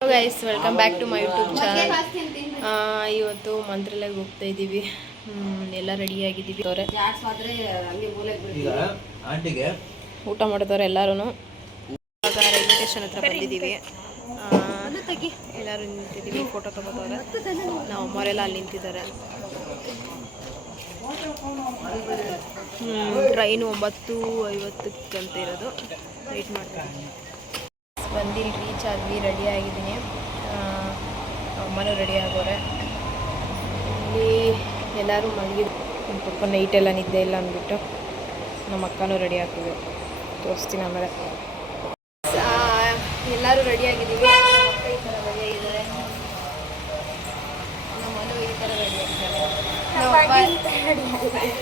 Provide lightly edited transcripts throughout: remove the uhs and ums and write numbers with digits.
Hello guys, welcome back to my YouTube channel. ಇವತ್ತು ಮಂತ್ರಾಲಯಕ್ಕೆ ಹೋಗ್ತಾ ಇದ್ದೀವಿ. ಎಲ್ಲ ರೆಡಿ ಆಗಿದ್ದೀವಿ. ಊಟ ಮಾಡಿದವ್ರೆ ಎಲ್ಲರೂ. ರೈಲ್ವೆ ಸ್ಟೇಷನ್ ಹತ್ರ ಬಂದಿದ್ದೀವಿ. ಎಲ್ಲರೂ ನಿಂತಿದ್ದೀವಿ, ಫೋಟೋ ತಗೋತವ್ರೆ. ನಾವು ಅಮ್ಮವರೆಲ್ಲ ಅಲ್ಲಿ ನಿಂತಿದ್ದಾರೆ. ಟ್ರೈನು 9:50 ಅಂತ ಇರೋದು. ವೆಯ್ಟ್ ಮಾಡ್ತೀವಿ. ಬಂದಿಲ್ಲಿ ರೀಚ್ ಆದ್ವಿ, ರೆಡಿ ಆಗಿದ್ದೀನಿ. ಅಮ್ಮನೂ ರೆಡಿ ಆಗೋರೆ. ಇಲ್ಲಿ ಎಲ್ಲರೂ ಮಲಗಿದ್ರು. ನಮ್ಮ ಪಪ್ಪ ನೈಟೆಲ್ಲ ನಿದ್ದೆ ಇಲ್ಲ ಅಂದ್ಬಿಟ್ಟು ನಮ್ಮ ಅಕ್ಕನೂ ರೆಡಿ ಆಗ್ತೀವಿ. ತೋರಿಸ್ತೀನಿ ಆಮೇಲೆ. ಎಲ್ಲರೂ ರೆಡಿ ಆಗಿದ್ದೀವಿ. ಅಕ್ಕ ಈ ಥರ ರೆಡಿ ಆಗಿದ್ದಾರೆ, ನಮ್ಮನು ಈ ಥರ ರೆಡಿ ಆಗಿದ್ದಾರೆ.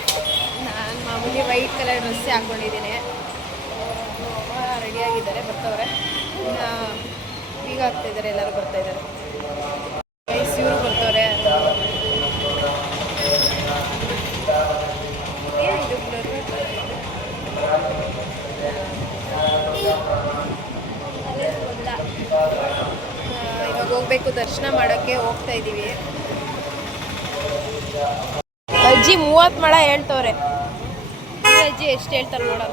ನಾನು ಮಾಮೂಲಿ ವೈಟ್ ಕಲರ್ ಡ್ರೆಸ್ಸೇ ಹಾಕ್ಕೊಂಡಿದ್ದೀನಿ. ರೆಡಿ ಆಗಿದ್ದಾರೆ, ಬರ್ತವ್ರೆ. ಈಗ ಆಗ್ತಾ ಇದ್ದಾರೆ, ಎಲ್ಲರೂ ಬರ್ತಾ ಇದ್ದಾರೆ. ಇವರು ಬರ್ತವ್ರೆ. ಇವಾಗ ಹೋಗ್ಬೇಕು, ದರ್ಶನ ಮಾಡೋಕ್ಕೆ ಹೋಗ್ತಾ ಇದ್ದೀವಿ. ಅಜ್ಜಿ 30 ಮಳ ಹೇಳ್ತವ್ರೆ. ಅಜ್ಜಿ ಎಷ್ಟು ಹೇಳ್ತಾರೆ ನೋಡೋಣ.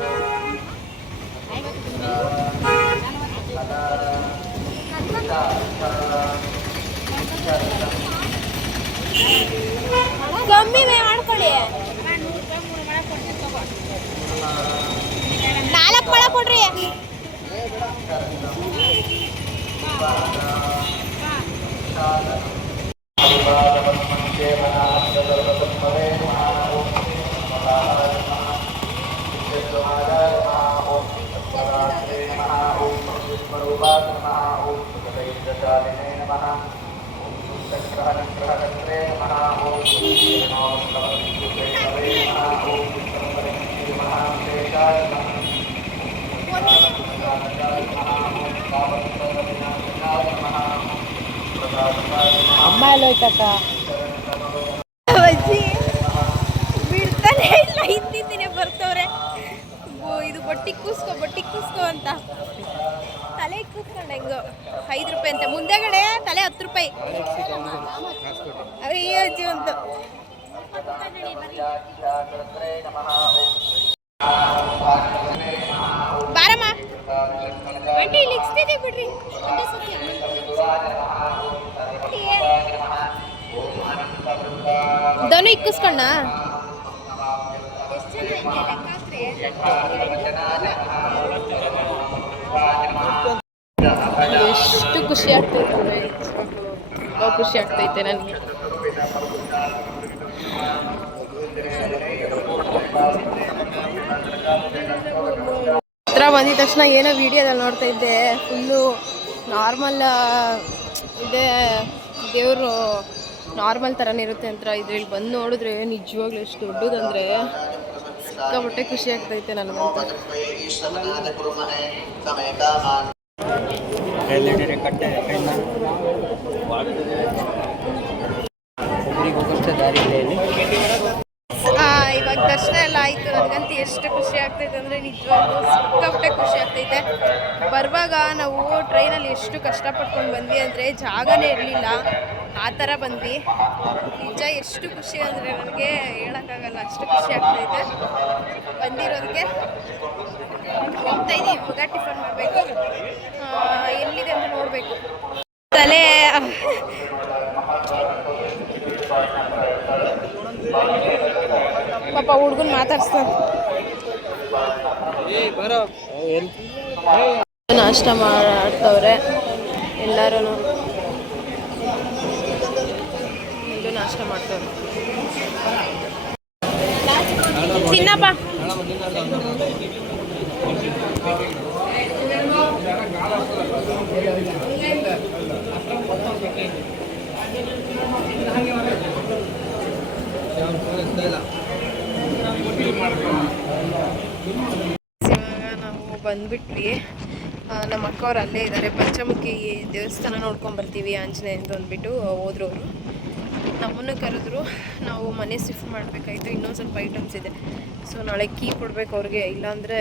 ಕಮ್ಮಿ ಮಾಡ್ಕೊಳ್ಳಿ. 4 ಮಳ ಕೊಡ್ರಿ. ಅಮ್ಮ ಎಲ್ಲ ಹೋಯ್ತಕ್ಕ. ಅಜ್ಜಿ ಬಿಡ್ತಾನೆ ಇಲ್ಲ, ಹಿಂದಿಂದಿನೇ ಬರ್ತವ್ರೆ. ಇದು ಬೊಟ್ಟಿ ಕೂಸ್ಕೊ ಅಂತ ತಲೆ ಕೂಸ್ಕೊಂಡೆ. ಹೆಂಗೋ 5 ರೂಪಾಯಿ ಅಂತೆ. ಮುಂದೆಗಡೆ ತಲೆ 10 ರೂಪಾಯಿ. ಅಯ್ಯೋ ಅಜ್ಜಿ ಅಂತ. ಬಾರಮ್ಮ ಆಂಟಿ, ಇಲ್ಲಿ ಇಕ್ಸ್ತೀನಿ ಬಿಡ್ರಿ. ದನು ಇಕ್ಕಿಸ್ಕೊಂಡ. ಎಷ್ಟು ಖುಷಿ ಆಗ್ತೈತೆ, ಖುಷಿ ಆಗ್ತೈತೆ ನನಗೆ. ಹತ್ರ ಬಂದಿದ ತಕ್ಷಣ ಏನೋ ವಿಡಿಯೋದಲ್ಲಿ ನೋಡ್ತಾ ಇದ್ದೆ, ಫುಲ್ಲು ನಾರ್ಮಲ್ ಇದೆ, ದೇವರು ನಾರ್ಮಲ್ ಥರನೇ ಇರುತ್ತೆ ಅಂತ. ಇದ್ರಲ್ಲಿ ಬಂದು ನೋಡಿದ್ರೆ ನಿಜವಾಗ್ಲೂ ಎಷ್ಟು ದೊಡ್ಡದಂದರೆ ಸಿಕ್ಕಾಪಟ್ಟೆ ಖುಷಿ ಆಗ್ತೈತೆ ನನಗಂತ. ಇವಾಗ ದರ್ಶನ ಎಲ್ಲ ಆಯಿತು. ನನಗಂತೂ ಎಷ್ಟು ಖುಷಿ ಆಗ್ತೈತೆ ಅಂದರೆ ನಿಜವಾಗ್ಲೂ ಸಿಕ್ಕಾಪಟ್ಟೆ ಖುಷಿ ಆಗ್ತೈತೆ. ಬರುವಾಗ ನಾವು ಟ್ರೈನಲ್ಲಿ ಎಷ್ಟು ಕಷ್ಟಪಟ್ಕೊಂಡು ಬಂದ್ವಿ ಅಂದರೆ ಜಾಗನೇ ಇರಲಿಲ್ಲ, ಆ ಥರ ಬಂದ್ವಿ. ನಿಜ ಎಷ್ಟು ಖುಷಿ ಅಂದರೆ ನನಗೆ ಹೇಳೋಕ್ಕಾಗಲ್ಲ, ಅಷ್ಟು ಖುಷಿ ಆಗ್ತೈತೆ. ಬಂದಿರೋದಕ್ಕೆ ಹೋಗ್ತಾ ಇದ್ದೀವಿ. ಇವಾಗ ಟಿಫನ್ ಮಾಡಬೇಕು. ಎಲ್ಲಿದೆ ಅಂತ ನೋಡಬೇಕು. ತಲೆ ಪಾಪ ಹುಡ್ಗನ್ ಮಾತಾಡ್ಸ್ತಾನೆ. ನಾಷ್ಟ ಮಾಡ್ತವ್ರೆ ಎಲ್ಲರೂ. ನಾಷ್ಟ ಮಾಡ್ತವ್ರೆ. ತಿನ್ನಪ್ಪ. ನಾವು ಬಂದ್ಬಿಟ್ವಿ. ನಮ್ಮ ಅಕ್ಕವ್ರು ಅಲ್ಲೇ ಇದ್ದಾರೆ. ಪಂಚಮುಖಿ ದೇವಸ್ಥಾನ ನೋಡ್ಕೊಂಡು ಬರ್ತೀವಿ ಆಂಜನೇಯ ಅಂತ ಅಂದ್ಬಿಟ್ಟು ಹೋದ್ರು ಅವರು. ನಮ್ಮನ್ನು ಕರೆದ್ರು. ನಾವು ಮನೆ ಶಿಫ್ಟ್ ಮಾಡಬೇಕಾಯ್ತು. ಇನ್ನೊಂದು ಸ್ವಲ್ಪ ಐಟಮ್ಸ್ ಇದೆ. ಸೊ ನಾಳೆ ಕೀ ಕೊಡಬೇಕು ಅವ್ರಿಗೆ, ಇಲ್ಲಾಂದರೆ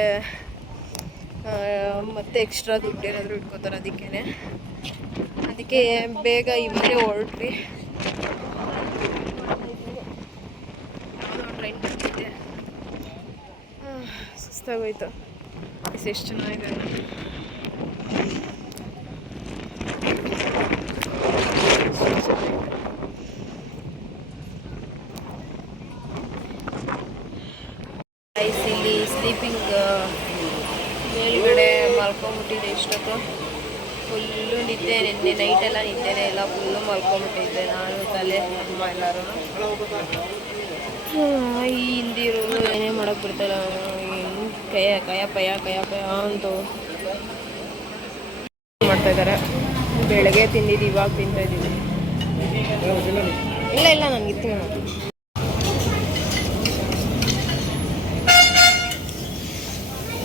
ಮತ್ತೆ ಎಕ್ಸ್ಟ್ರಾ ದುಡ್ಡು ಏನಾದರೂ ಇಟ್ಕೋತಾರೆ. ಅದಕ್ಕೇ ಅದಕ್ಕೆ ಬೇಗ ಇವಾಗಲೇ ಹೊರಟ್ವಿ. ಟ್ರೈನ್ ಬರ್ತಿದ್ದೆ, ಸುಸ್ತಾಗೋಯ್ತು. ಎಷ್ಟು ಚೆನ್ನಾಗಿದೆ ಇಲ್ಲಿ ಸ್ಲೀಪಿಂಗ್ ಮೇಲ್ಗಡೆ ಮಲ್ಕೊಂಬಿಟ್ಟಿದೆ. ಇಷ್ಟೊತ್ತು ಫುಲ್ಲು ನಿದ್ದೆ, ನಿನ್ನೆ ನೈಟೆಲ್ಲ ನಿದ್ದೆನೇ ಇಲ್ಲ, ಫುಲ್ಲು ಮಲ್ಕೊಂಬಿಟ್ಟಿದ್ದೆ ನಾನು, ತಲೆ, ಅಮ್ಮ ಎಲ್ಲರೂ. ಈ ಹಿಂದಿರು ಏನೇ ಮಾಡೋಕ್ಕೆ ಬಿಡ್ತಾಯಿಲ್ಲ, ಕಯ ಪಯ ಅಂತ ಮಾಡ್ತಾಯಿದ್ದಾರೆ. ಬೆಳಗ್ಗೆ ತಿಂದಿದ್ದು ಇವಾಗ ತಿಂತಾಯಿದ್ದೀನಿ. ಇಲ್ಲ ನನಗೆ ಇತ್ತು.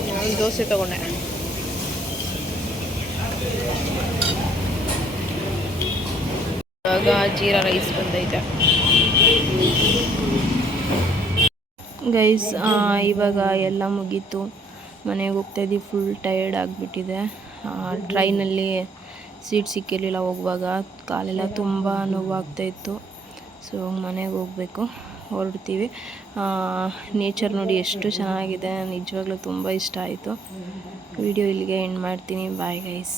ನಾನು ದೋಸೆ ತೊಗೊಂಡೆ. ಇವಾಗ ಜೀರಾ ರೈಸ್ ಬಂದೈತೆ ಗೈಸ್. ಇವಾಗ ಎಲ್ಲ ಮುಗೀತು, ಮನೆಗೆ ಹೋಗ್ತಾಯಿದ್ದೀವಿ. ಫುಲ್ ಟಯರ್ಡ್ ಆಗಿಬಿಟ್ಟಿದೆ. ಟ್ರೈನಲ್ಲಿ ಸೀಟ್ ಸಿಕ್ಕಿರಲಿಲ್ಲ ಹೋಗುವಾಗ, ಕಾಲೆಲ್ಲ ತುಂಬ ನೋವಾಗ್ತಾಯಿತ್ತು. ಸೊ ಮನೆಗೆ ಹೋಗಬೇಕು, ಹೊರಡ್ತೀವಿ. ನೇಚರ್ ನೋಡಿ ಎಷ್ಟು ಚೆನ್ನಾಗಿದೆ, ನಿಜವಾಗ್ಲೂ ತುಂಬ ಇಷ್ಟ ಆಯಿತು. ವಿಡಿಯೋ ಇಲ್ಲಿಗೆ ಎಂಡ್ ಮಾಡ್ತೀನಿ. Bye guys.